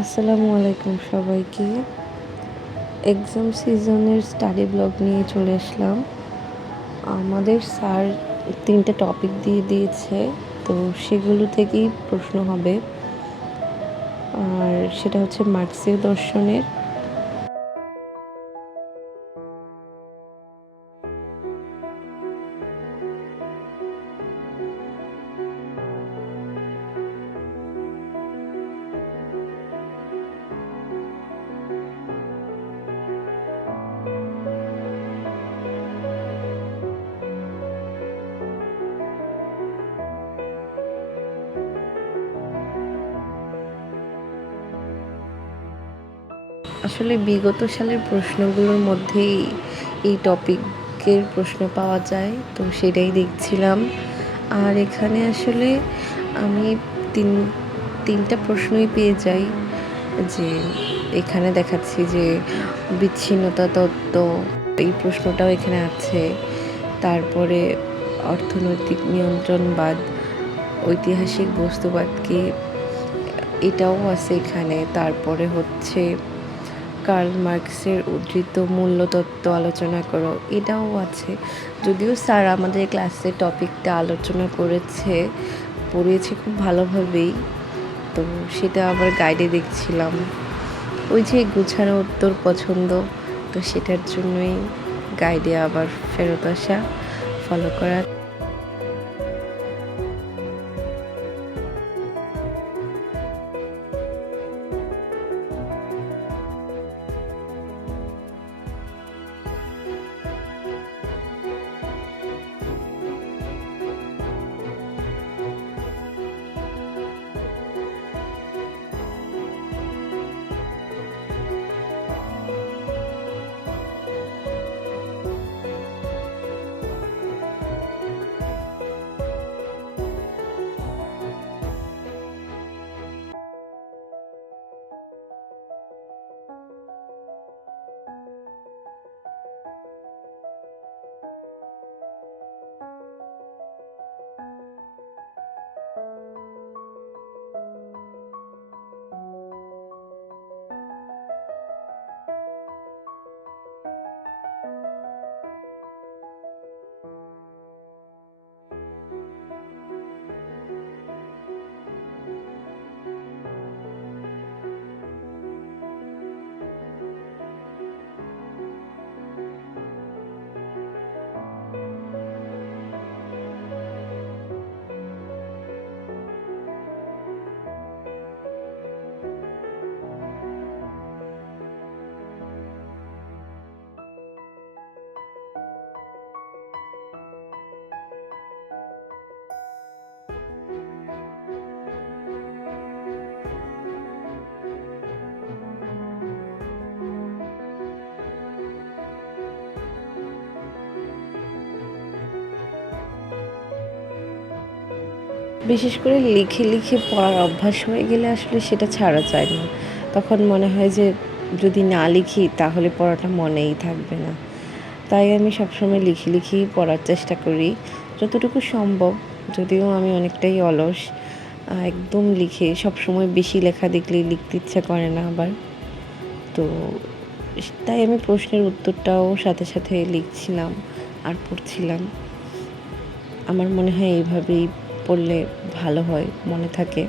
আসসালামু আলাইকুম সবাইকে। এক্সাম সিজনের স্টাডি ব্লগ নিয়ে চলে আসলাম। আমাদের স্যার 3টে টপিক দিয়ে দিয়েছে, তো সেগুলো থেকেই প্রশ্ন হবে। আর সেটা হচ্ছে মার্ক্সীয় দর্শনের। আসলে বিগত সালের প্রশ্নগুলোর মধ্যেই এই টপিকের প্রশ্ন পাওয়া যায়, তো সেটাই দেখছিলাম। আর এখানে আসলে আমি তিনটা প্রশ্নই পেয়ে যাই। যে এখানে দেখাচ্ছি যে বিচ্ছিন্নতা তত্ত্ব, এই প্রশ্নটাও এখানে আছে। তারপরে অর্থনৈতিক নিয়ন্ত্রণবাদ, ঐতিহাসিক বস্তুবাদ কি, এটাও আছে এখানে। তারপরে হচ্ছে কার্ল মার্কসের উদ্ধৃত মূল্যতত্ত্ব আলোচনা করো, এটাও আছে। যদিও স্যার আমাদের ক্লাসে টপিকটা আলোচনা পড়িয়েছে খুব ভালোভাবেই, তো সেটা আবার গাইডে দেখছিলাম। ওই যে গুছানো উত্তর পছন্দ, তো সেটার জন্যই গাইডে আবার ফেরত আসা, ফলো করা। বিশেষ করে লিখে লিখে পড়ার অভ্যাস হয়ে গেলে আসলে সেটা ছাড়া যায় না। তখন মনে হয় যে যদি না লিখি তাহলে পড়াটা মনেই থাকবে না। তাই আমি সবসময় লিখেই পড়ার চেষ্টা করি যতটুকু সম্ভব। যদিও আমি অনেকটাই অলস, একদম লিখে সবসময় বেশি লেখা দেখলেই লিখতে ইচ্ছা করে না আবার। তো তাই আমি প্রশ্নের উত্তরটাও সাথে সাথে লিখছিলাম আর পড়ছিলাম। আমার মনে হয় এইভাবেই পড়লে ভালো হয়, মনে থাকে।